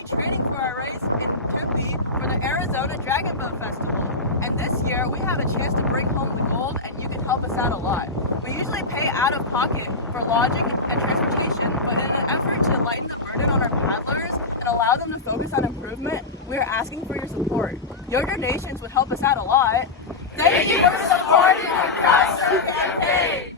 currently training for our race in Tempe for the Arizona Dragon Boat Festival. And this year, we have a chance to bring home the gold, and you can help us out a lot. We usually pay out of pocket for lodging and transportation, but in an effort to lighten the burden on our paddlers and allow them to focus on improvement, we are asking for your support. Your donations would help us out a lot. Thank you for supporting our Crowdsurf campaign!